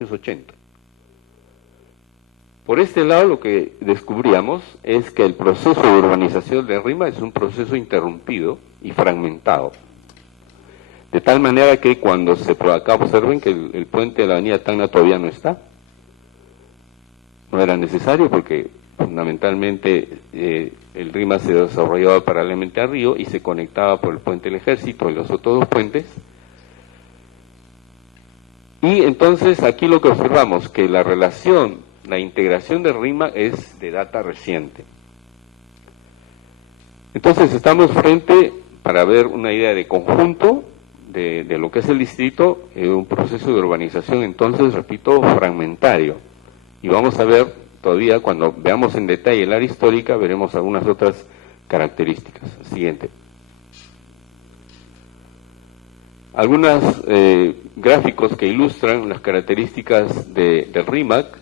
80. Por este lado, lo que descubríamos es que el proceso de urbanización de Rima es un proceso interrumpido y fragmentado. De tal manera que cuando acá observen que el puente de la avenida Tacna todavía no está. No era necesario porque fundamentalmente el Rima se desarrollaba paralelamente al río y se conectaba por el puente del Ejército y los otros dos puentes. Y entonces aquí lo que observamos, que la relación, la integración de Rima es de data reciente. Entonces estamos frente, para ver una idea de conjunto de lo que es el distrito, un proceso de urbanización, entonces, repito, fragmentario. Y vamos a ver todavía, cuando veamos en detalle el área histórica, veremos algunas otras características. Siguiente. Algunos gráficos que ilustran las características del RIMAC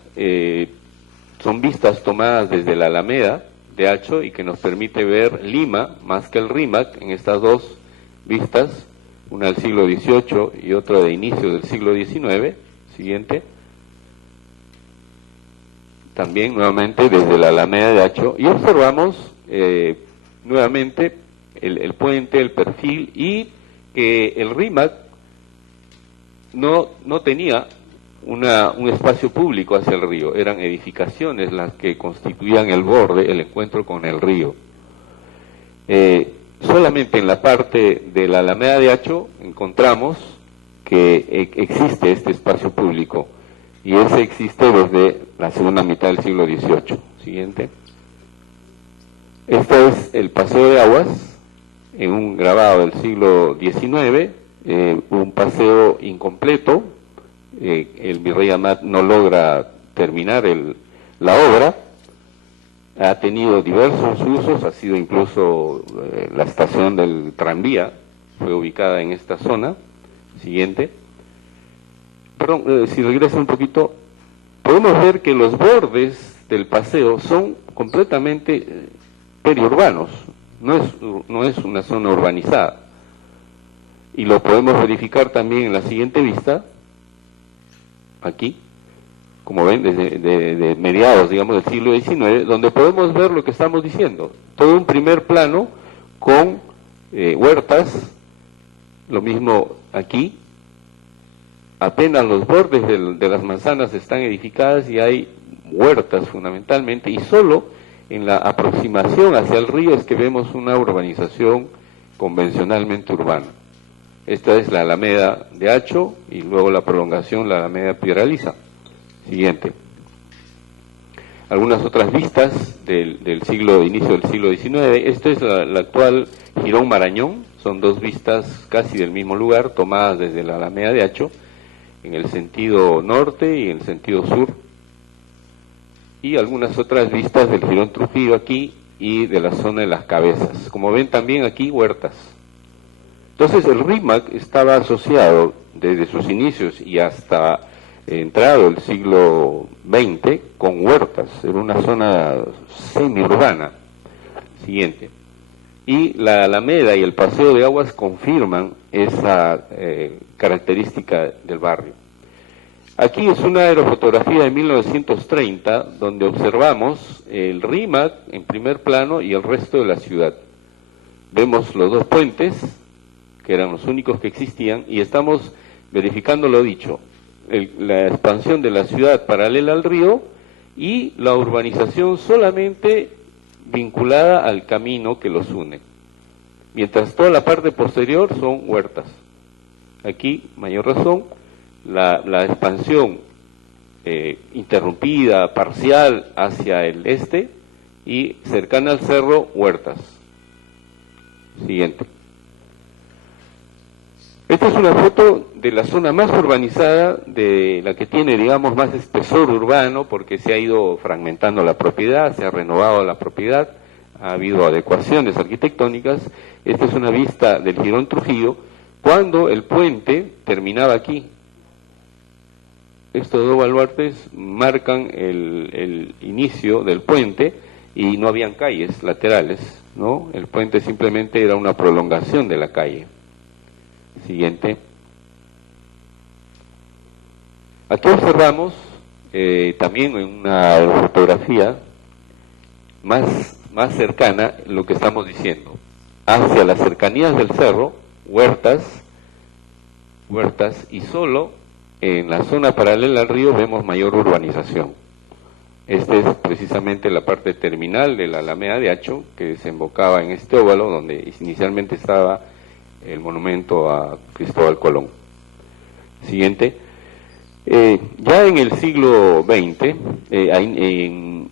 son vistas tomadas desde la Alameda de Hacho y que nos permite ver Lima más que el RIMAC en estas dos vistas, una del siglo XVIII y otra de inicio del siglo XIX. Siguiente. También nuevamente desde la Alameda de Hacho y observamos nuevamente el puente, el perfil y que el RIMAC no tenía un espacio público hacia el río, eran edificaciones las que constituían el borde, el encuentro con el río. Solamente en la parte de la Alameda de Hacho encontramos que existe este espacio público, y ese existe desde la segunda mitad del siglo XVIII. Siguiente. Este es el paseo de aguas, en un grabado del siglo XIX, un paseo incompleto, el virrey Amat no logra terminar la obra, ha tenido diversos usos, ha sido incluso la estación del tranvía, fue ubicada en esta zona. Siguiente. Perdón, si regresa un poquito, podemos ver que los bordes del paseo son completamente periurbanos, no es una zona urbanizada. Y lo podemos verificar también en la siguiente vista, aquí, como ven, de mediados, digamos, del siglo XIX, donde podemos ver lo que estamos diciendo. Todo un primer plano con huertas, lo mismo aquí, apenas los bordes de las manzanas están edificadas y hay huertas fundamentalmente, y solo en la aproximación hacia el río es que vemos una urbanización convencionalmente urbana. Esta es la Alameda de Hacho y luego la prolongación, la Alameda Piedraliza. Siguiente. Algunas otras vistas del inicio del siglo XIX. Esto es la actual Jirón Marañón. Son dos vistas casi del mismo lugar, tomadas desde la Alameda de Hacho, en el sentido norte y en el sentido sur. Y algunas otras vistas del Jirón Trujillo aquí y de la zona de las Cabezas. Como ven también aquí huertas. Entonces el RIMAC estaba asociado desde sus inicios y hasta entrado el siglo XX con huertas, en una zona semiurbana. Siguiente. Y la Alameda y el paseo de aguas confirman esa característica del barrio. Aquí es una aerofotografía de 1930 donde observamos el RIMAC en primer plano y el resto de la ciudad. Vemos los dos puentes, que eran los únicos que existían, y estamos verificando lo dicho, la expansión de la ciudad paralela al río y la urbanización solamente vinculada al camino que los une, mientras toda la parte posterior son huertas. Aquí, mayor razón, la expansión interrumpida, parcial hacia el este y cercana al cerro, huertas. Siguiente. Esta es una foto de la zona más urbanizada, de la que tiene, digamos, más espesor urbano, porque se ha ido fragmentando la propiedad, se ha renovado la propiedad, ha habido adecuaciones arquitectónicas. Esta es una vista del Jirón Trujillo, cuando el puente terminaba aquí. Estos dos baluartes marcan el inicio del puente y no habían calles laterales, ¿no? El puente simplemente era una prolongación de la calle. Siguiente. Aquí observamos también en una fotografía más cercana lo que estamos diciendo. Hacia las cercanías del cerro, huertas, y solo en la zona paralela al río vemos mayor urbanización. Esta es precisamente la parte terminal de la Alameda de Hacho, que desembocaba en este óvalo donde inicialmente estaba el monumento a Cristóbal Colón. Siguiente. Ya en el siglo XX, en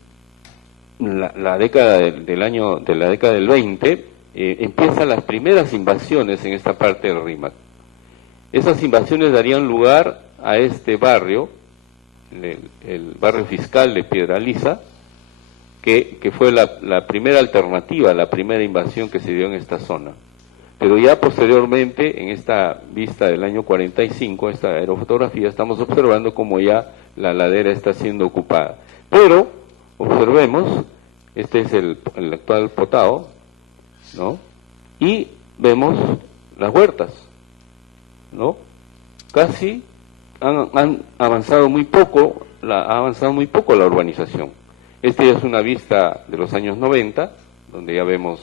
la década del 20, empiezan las primeras invasiones en esta parte del Rímac. Esas invasiones darían lugar a este barrio, el barrio fiscal de Piedralíza, que fue la primera alternativa, la primera invasión que se dio en esta zona. Pero ya posteriormente, en esta vista del año 45, esta aerofotografía, estamos observando cómo ya la ladera está siendo ocupada. Pero, observemos, este es el actual Potao, ¿no? Y vemos las huertas, ¿no? Casi han avanzado muy poco, ha avanzado muy poco la urbanización. Esta ya es una vista de los años 90, donde ya vemos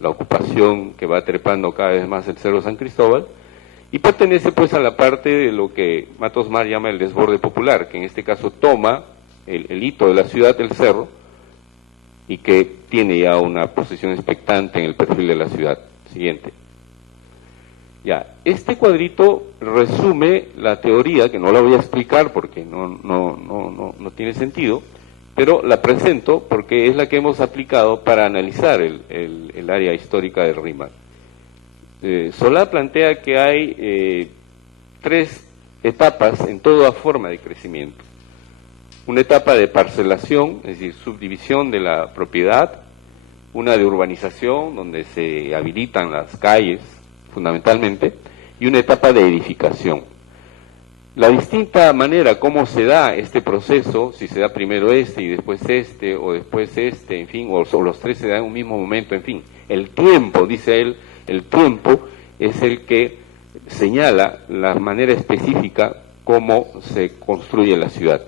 la ocupación que va trepando cada vez más el Cerro San Cristóbal, y pertenece pues a la parte de lo que Matos Mar llama el desborde popular, que en este caso toma el hito de la ciudad del cerro, y que tiene ya una posición expectante en el perfil de la ciudad. Siguiente. Ya, este cuadrito resume la teoría, que no la voy a explicar porque no tiene sentido, pero la presento porque es la que hemos aplicado para analizar el área histórica del Rímac. Solá plantea que hay 3 etapas en toda forma de crecimiento. Una etapa de parcelación, es decir, subdivisión de la propiedad, una de urbanización, donde se habilitan las calles, fundamentalmente, y una etapa de edificación. La distinta manera como se da este proceso, si se da primero este y después este, o después este, en fin, o los 3 se dan en un mismo momento, en fin, el tiempo, dice él, el tiempo es el que señala la manera específica cómo se construye la ciudad.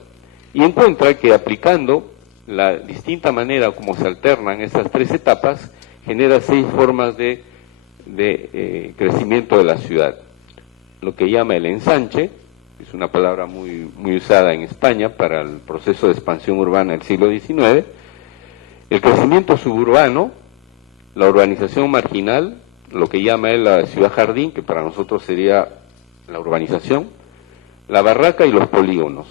Y encuentra que aplicando la distinta manera como se alternan esas 3 etapas, genera 6 formas de crecimiento de la ciudad. Lo que llama el ensanche, es una palabra muy usada en España para el proceso de expansión urbana del siglo XIX, el crecimiento suburbano, la urbanización marginal, lo que llama él la ciudad jardín, que para nosotros sería la urbanización, la barraca y los polígonos.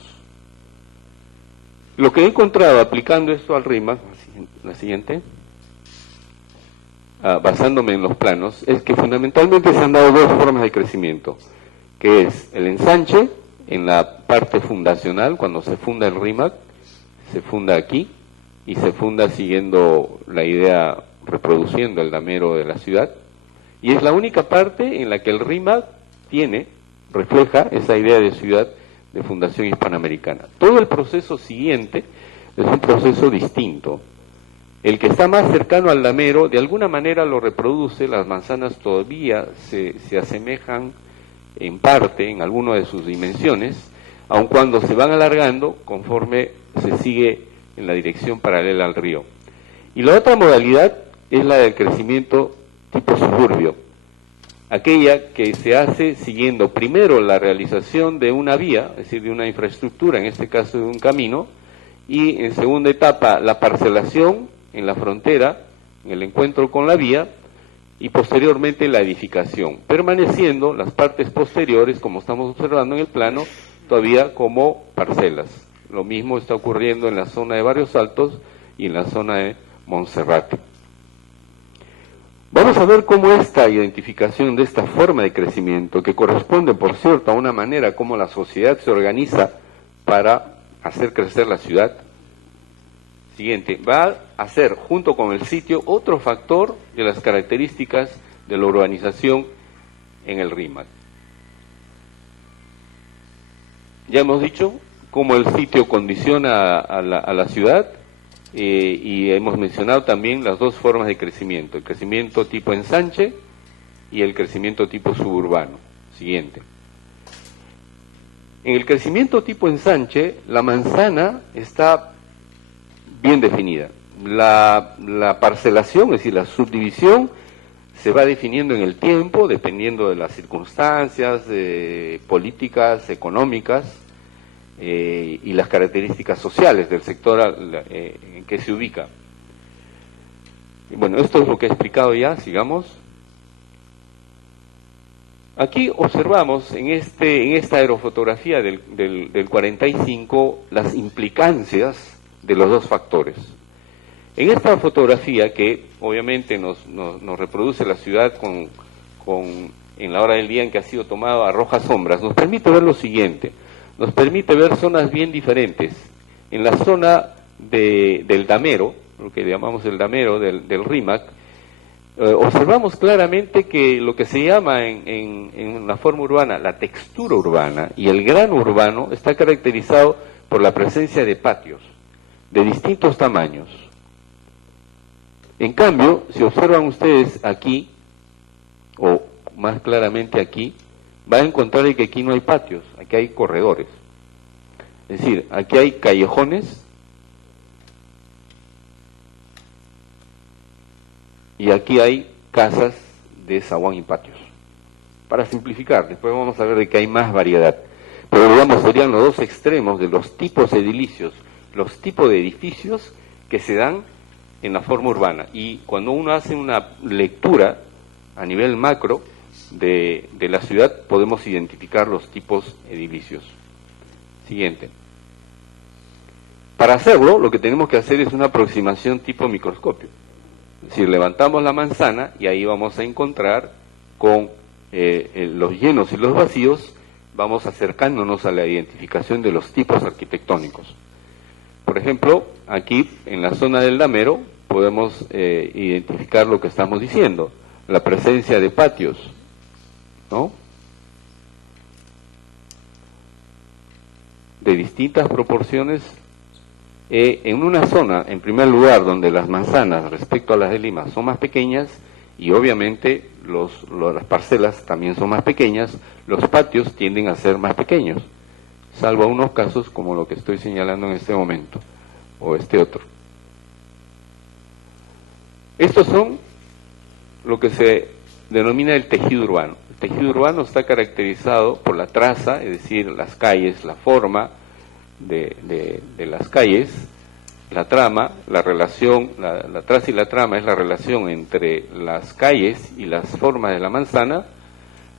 Lo que he encontrado aplicando esto al Rímac, la siguiente, basándome en los planos, es que fundamentalmente se han dado 2 formas de crecimiento, que es el ensanche en la parte fundacional, cuando se funda el Rímac, se funda aquí y se funda siguiendo la idea, reproduciendo el damero de la ciudad, y es la única parte en la que el Rímac refleja esa idea de ciudad de fundación hispanoamericana. Todo el proceso siguiente es un proceso distinto. El que está más cercano al damero, de alguna manera lo reproduce, las manzanas todavía se asemejan en parte, en alguna de sus dimensiones, aun cuando se van alargando conforme se sigue en la dirección paralela al río. Y la otra modalidad es la del crecimiento tipo suburbio, aquella que se hace siguiendo primero la realización de una vía, es decir, de una infraestructura, en este caso de un camino, y en segunda etapa la parcelación en la frontera, en el encuentro con la vía, y posteriormente la edificación, permaneciendo las partes posteriores, como estamos observando en el plano, todavía como parcelas. Lo mismo está ocurriendo en la zona de Barrios Altos y en la zona de Monserrate. Vamos a ver cómo esta identificación de esta forma de crecimiento, que corresponde, por cierto, a una manera como la sociedad se organiza para hacer crecer la ciudad, siguiente, va a ser, junto con el sitio, otro factor de las características de la urbanización en el Rímac. Ya hemos dicho cómo el sitio condiciona a la ciudad, y hemos mencionado también las 2 formas de crecimiento, el crecimiento tipo ensanche y el crecimiento tipo suburbano. Siguiente. En el crecimiento tipo ensanche, la manzana está bien definida. La parcelación, es decir, la subdivisión, se va definiendo en el tiempo, dependiendo de las circunstancias políticas, económicas y las características sociales del sector en que se ubica. Bueno, esto es lo que he explicado ya, sigamos. Aquí observamos en esta aerofotografía del 45 las implicancias de los dos factores. En esta fotografía, que obviamente nos reproduce la ciudad en la hora del día en que ha sido tomada a rojas sombras, nos permite ver lo siguiente, nos permite ver zonas bien diferentes. En la zona del damero, lo que llamamos el damero del RIMAC, observamos claramente que lo que se llama en la forma urbana la textura urbana y el grano urbano está caracterizado por la presencia de patios de distintos tamaños. En cambio, si observan ustedes aquí, o más claramente aquí, van a encontrar que aquí no hay patios, aquí hay corredores. Es decir, aquí hay callejones y aquí hay casas de zaguán y patios. Para simplificar, después vamos a ver de que hay más variedad. Pero digamos, serían los dos extremos de los tipos edilicios, los tipos de edificios que se dan en la forma urbana. Y cuando uno hace una lectura a nivel macro de la ciudad, podemos identificar los tipos edilicios. Siguiente. Para hacerlo, lo que tenemos que hacer es una aproximación tipo microscopio. Es decir, levantamos la manzana y ahí vamos a encontrar con los llenos y los vacíos, vamos acercándonos a la identificación de los tipos arquitectónicos. Por ejemplo, aquí en la zona del damero podemos identificar lo que estamos diciendo, la presencia de patios, ¿no? De distintas proporciones, en una zona, en primer lugar, donde las manzanas respecto a las de Lima son más pequeñas y obviamente las parcelas también son más pequeñas, los patios tienden a ser más pequeños, salvo unos casos como lo que estoy señalando en este momento, o este otro. Estos son lo que se denomina el tejido urbano. El tejido urbano está caracterizado por la traza, es decir, las calles, la forma de las calles, la trama, la relación, la traza y la trama es la relación entre las calles y las formas de la manzana.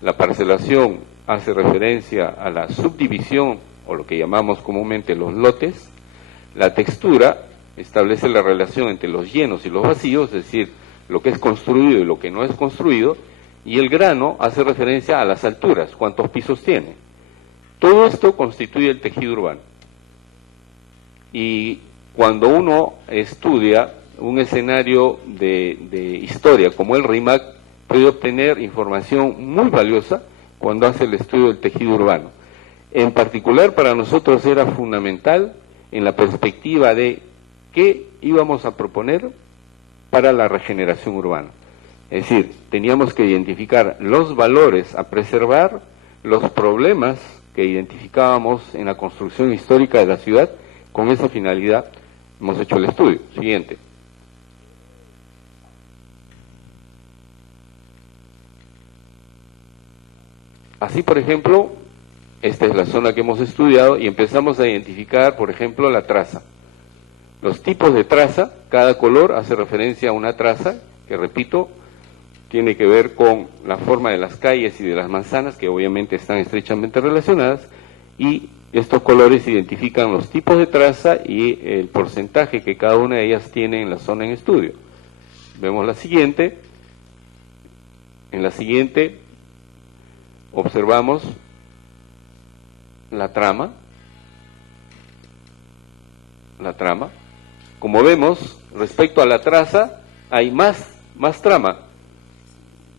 La parcelación hace referencia a la subdivisión, o lo que llamamos comúnmente los lotes. La textura establece la relación entre los llenos y los vacíos, es decir, lo que es construido y lo que no es construido, y el grano hace referencia a las alturas, cuántos pisos tiene. Todo esto constituye el tejido urbano. Y cuando uno estudia un escenario de historia como el RIMAC, puede obtener información muy valiosa cuando hace el estudio del tejido urbano. En particular, para nosotros era fundamental en la perspectiva de qué íbamos a proponer para la regeneración urbana. Es decir, teníamos que identificar los valores a preservar, los problemas que identificábamos en la construcción histórica de la ciudad. Con esa finalidad hemos hecho el estudio. Siguiente. Así, por ejemplo, esta es la zona que hemos estudiado y empezamos a identificar, por ejemplo, la traza. Los tipos de traza, cada color hace referencia a una traza, que repito, tiene que ver con la forma de las calles y de las manzanas, que obviamente están estrechamente relacionadas, y estos colores identifican los tipos de traza y el porcentaje que cada una de ellas tiene en la zona en estudio. Vemos la siguiente. En la siguiente observamos la trama. Como vemos, respecto a la traza, hay más trama.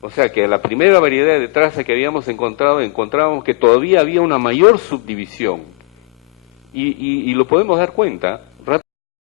O sea que a la primera variedad de traza que habíamos encontrado, encontrábamos que todavía había una mayor subdivisión. Y lo podemos dar cuenta